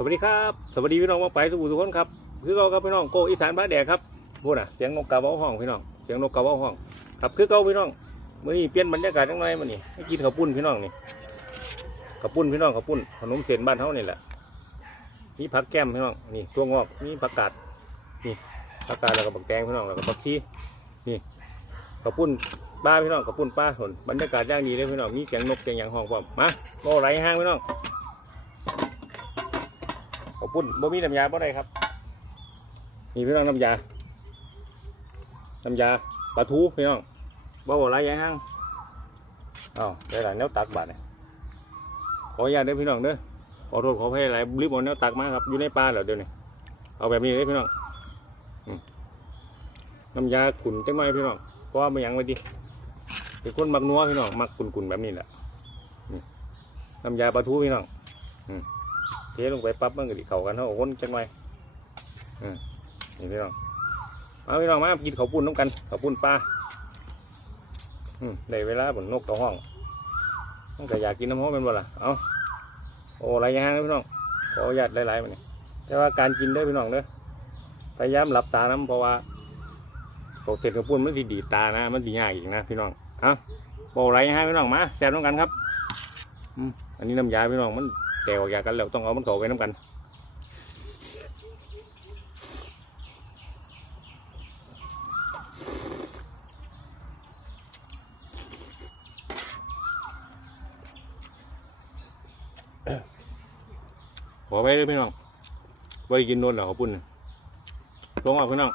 สวัสดีครับสวัสดีพี่น้องมาไปสุขุทุกคนครับคือเราครับพี่น้องโกอีสานบ้านแดดครับพูดน่ะเสียงนกกาเว้าห้องพี่น้องเสียงนกกาเว้าห้องครับคือเก่าพี่น้องมื่อนี้เปลี่ยนบรรยากาศจังไรมื่อนี้ให้กินข้าวปุ้นพี่น้องนี่ข้าวปุ้นพี่น้องข้าวปุ้นขนมเส้นบ้านเฮานี่แหละมีผักแก้มพี่น้องนี่ตัวงอกมีผักกาดนี่ผักกาดแล้วก็บักแตงพี่น้องแล้วก็บักชีนี่ข้าวปุ้นป้าพี่น้องข้าวปุ้นป้าสนบรรยากาศย่างดีเลยพี่น้องมีเสียงนกเสียงหยางห้องพร้อมมาโง่ไรห้างพี่น้อง บปุ้นบ่มีน้ำยาบ่ได้ครับมีพี่น้องน้ำยา น้ำยาปลาทูพี่น้องบ่บ่ไรยังห้างอ้าวได้หลายแนวตักบาทเนี่ยขออนุญาตเด้อพี่น้องเด้อขอโทษขออภัยหลายรีบเอาแนวตักมาครับอยู่ในปลาเหรอเดี๋ยวนี้เอาแบบนี้เลยพี่น้องน้ำยาขุ่นจังหน่อยพี่น้องเพราะว่ามันยังไว้ดิเป็นคนมักนัวพี่น้องมักขุ่นๆแบบนี้แหละน้ำยาปลาทูพี่น้องเท ลงไปปั๊บมันก็ดิเข้ากันเท่าคนจังไว้อืมนี่พี่น้องมาพี่น้องมากินข้าวปุ้นน้ำกันข้าวปุ้นปลาอืมได้เวลาบนนกต่อห้องมันก็อยากกินน้ำห้องเป็นบ่ล่ะเอาโอ้ไรอยางพี่น้องขออนุญาตหลายๆมันนี่แต่ว่าการกินได้พี่น้องเด้อพยายามหลับตาน้ำเพราะว่าตกเสร็จข้าวปุ้นมันสิดีตานะ มันสิยากอีกนะพี่น้องเอาโอ้ไรอยางพี่น้องมาแซ่บน้ำกันครับอืมอันนี้น้ำยาพี่น้องมัน ตกออกจากกันแล้วต้องเอามันเข้าไปน้ำกันขอไปเลยพี่น้องไว้กินนวลเหรอขอบคุณลงออกพี่น้อง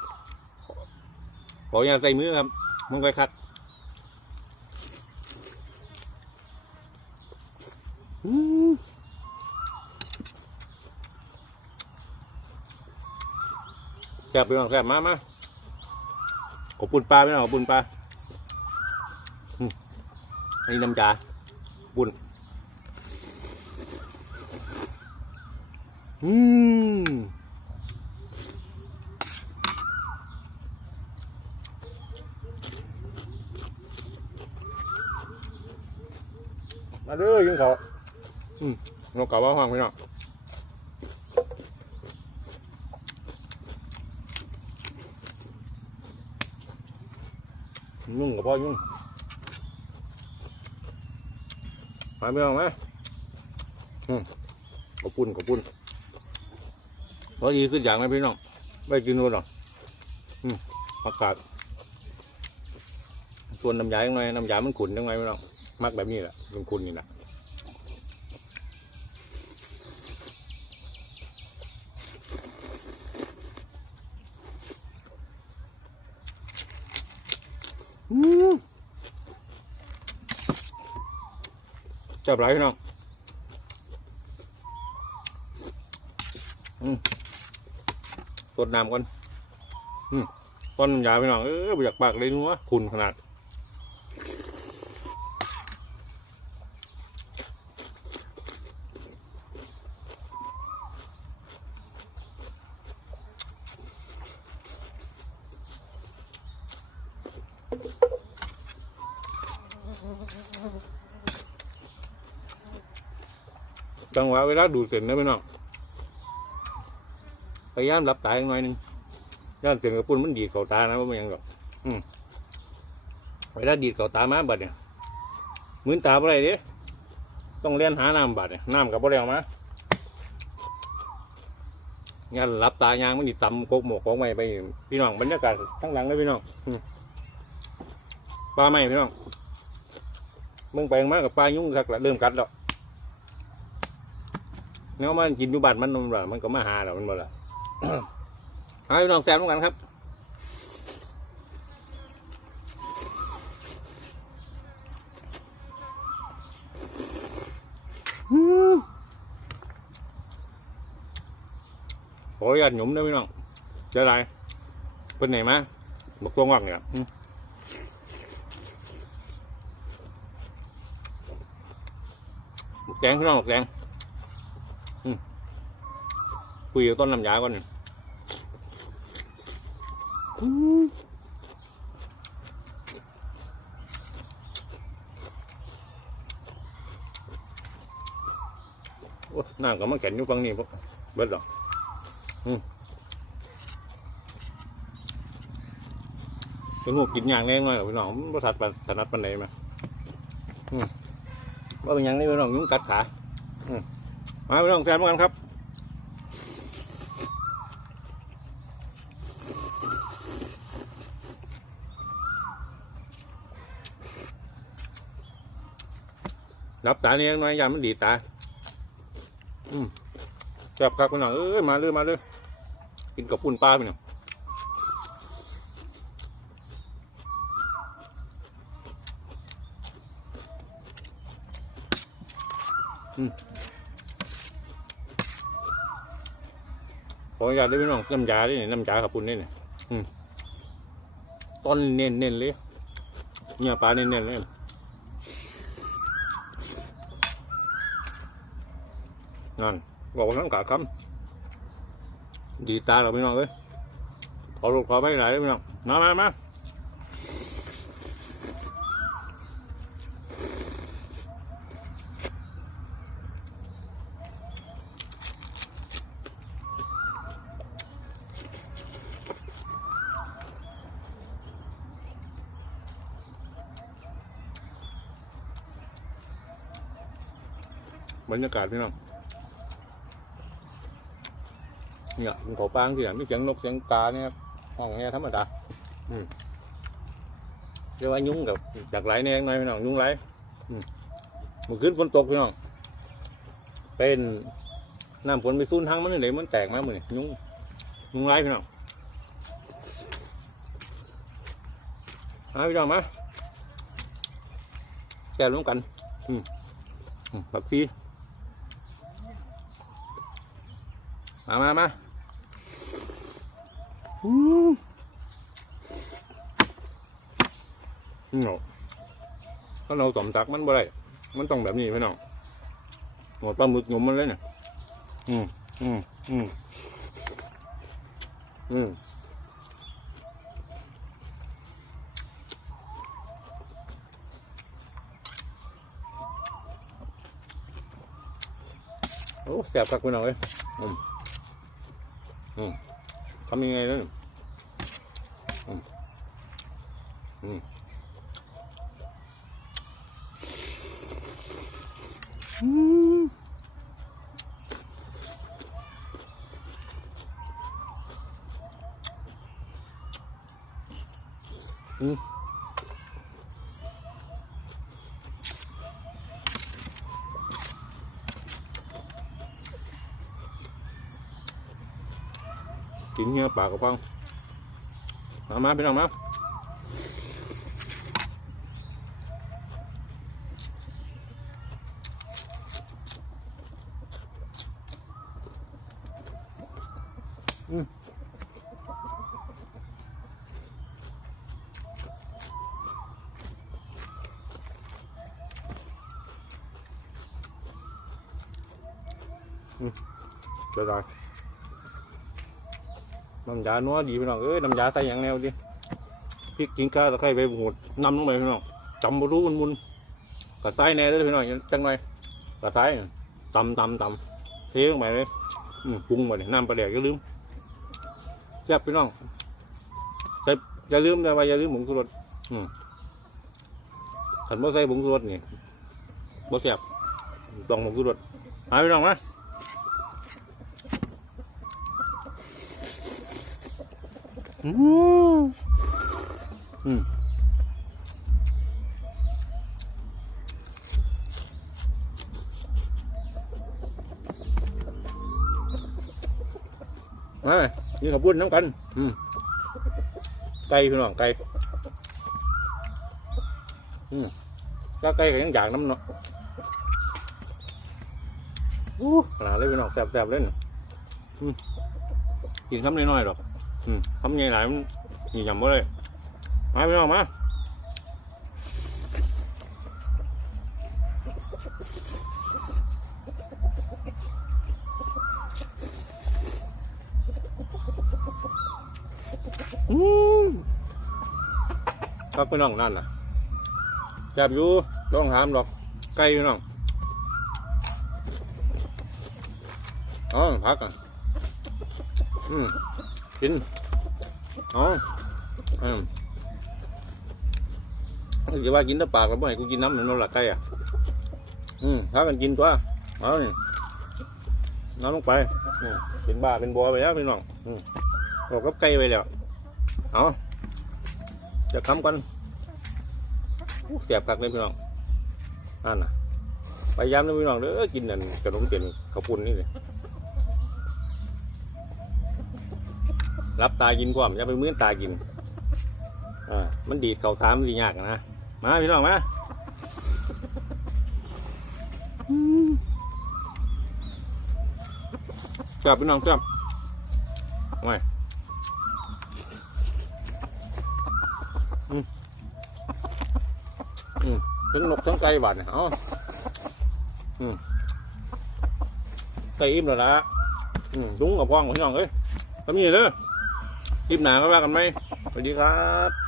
ขออย่าใส่มือครับ มันไปคัดอืม แซ่บพี่น้องแซ่บมามาขอบปุ่นปลาพี่น้องขอบปุ่นปลาอันนี้น้ำจ่าปุ่นอืมมาเด้อยิงเขาอืมนกกาว่าห้องพี่น้อง ยุ่งกับพ่อยุ่งหาไม่ออกไหมอืมกระปุ่นกระปุ่นพอดีขึ้นอย่างไหมพี่น้องไม่กินนู่นหรอกอืมผักกาดส่วนน้ำยายังไงน้ำยามันขุนยังไงพี่น้องมักแบบนี้แหละมันขุนนี่แหละ จับไรพี่น้องตดน้ำก่อนต้นน้ำยาพี่น้อง เออไปจากปากเลยนัวคุณขนาด จังหวะเวลาดูดเสร็จนะพี่น้องพยายามหลับตาอีกหน่อยหนึงย่านเสียงกระปุ่นมันดีดเข้าตานะว่ามันยังหรอกอืมเวลาดีดเข้าตามาบัดเนี่ยมือนตาบ่ไรเด้ต้องเลียนหาน้ำบัดเนี่ยน้ำกับบ่ได้เออกมาย่านหลับตายางมันดีตำโกกหมกของไปไปพี่น้องบรรยากาศทั้งหลังเลยพี่น้องปลาไหมพี่น้องมึงไปมากับปลายุ่งสักละเริ่มกัดแล้ว เนื้อมันกินอยู่บ้านมันมันบ่ล่ะมันก็มาหาแล้วมันบ่ล่ะเอาพี่น้องแซมกันครับขออนุญาตหยุ่มนะพี่น้องเจออะไรเป็นไหนมาบอกตัวงอกเนี่ยอืมหมกแดงพี่น้องหมกแดง คุยกับต้นลำยาก่อนโอ้น้ำก็มาแก่นอยู่ฝั่งนี้พวกเบิดหรออืมเป็นหมูกินอย่างแน่นอยหรอพี่น้องบริษัทปันสนัดปันไหนมาว่าเป็นหยังนี่พี่น้องยุงกัดขามมาพี่น้องแซมกันครับ รับตาเนี่ยน้อยยามมันดีตา อืมจับกับพี่น้องเอ้ยมาเลยมาเลยกินกับปุ่นปลาพี่น้องอืมขออนุญาตด้พี่น้องน้ำยาด้วยนี่น้ำยากับปุ่นนี่นี่อืมต้นเน้นเน้นๆเลยเนี่ยปลาเน้นเน้นๆเลย นั่นบอกนั่น cả cắm ดีตาเราไม่น้องเอ้ยขอรูปขอไปไหนไม่น้องมามามาบรรยากาศพี่น้อง เนี่ยมันเขาปางที่ไหนมีเสียงนกเสียงกาเนี่ยห้องเนี่ยธรรมดาอืมเรียกว่ายุ้งกับจากไหลแนงหน่อยพี่น้องยุ้งไหลอืมเมื่อคืนฝนตกพี่น้องเป็นน้ำฝนไปซุ่นทั้งมันเลยมันแตกมาเหมือนยุ้งยุ้งไหลพี่น้องมาพี่น้องมาแก่ร่วมกันอืมผักชีมามามา เนาะถ้าเราสมจักมันบ่ได้ มันต้องแบบนี้พี่น้องหมดปลาหมึกหยุ่มมันเลยเนี่ย อืมอืมอืมอืมโอ้แสบคักพี่น้องเอ้ยอืมอืมำยังไงนั่นอืมอืมอืมอืม กินเงี้ยปากกับฟังมามาพี่น้องมาอืมอืมเดี๋ยวได้ น้ำยานัวดีพี่น้องเอ้ยน้ำยาใส่อย่างแนวดิพริกจิงก้าตะไคร้ใบมะกรูดนำลงไปพี่น้องจำบรู้มันมุนๆกระใส่แน่เลยพี่น้องจังไงกระใส่ตำตำตำเทลงไปเลยปรุงไปเลยน้ำปลาแดกอย่าลืมแซ่บพี่น้องใส่อย่าลืมนะว่าอย่าลืมผงชูรสอืมขันบ่ใส่ผงชูรสนี่บ่แซ่บต้องผงชูรสหาพี่น้องม อืมอืมมานี่ขับปุ้นน้ำกัน อืมไก่พี่น้องไก่อืมก็ไก่ก็ยังอยากน้ำเนาะอู้ขนาดเลยพี่น้องแซ่บๆเล่นอืมกินคำน้อยๆหรอก อืมทำไงหลายมันหนียำบ่เลยมาพี่น้องมาอืมครับพี่น้องนั่นน่ะจับอยู่ต้องหามดอกไก่พี่น้องอ๋อพักอะอืม กินเอ๋ออืมจะว่ากินแต่ปากแล้วบ่ให้กูกินน้ำเหมือนเราหลักไก่อะ อืมถ้ากันกินตัวเอานี่ยน้ำลงไปเป็นบ้าเป็นบัวไปแล้วพี่น้องอืมเรากับไก่ไปแล้ว เอาจะคำกันเสียบกักเลยพี่น้องนั่นนะพยายามนะพี่น้องเด้อกินนั่นขนมเปียนข้าวปุ้นนี่เลย รับตากินความอย่าไปมื้อนตากินอ่ามันดีดเข่าตามมันดียากนะมาพี่น้องมาจับพี่น้องจับไว้อืมอืมทั้งนกทั้งไก่บาดเนี่ยเอาอืมไก่อิ่มแล้วละอืมดุ้งกับพองพี่น้องเอ้ยทำนี่เลย ลิปหนาก็ว่ากันไหมสวัสดีครับ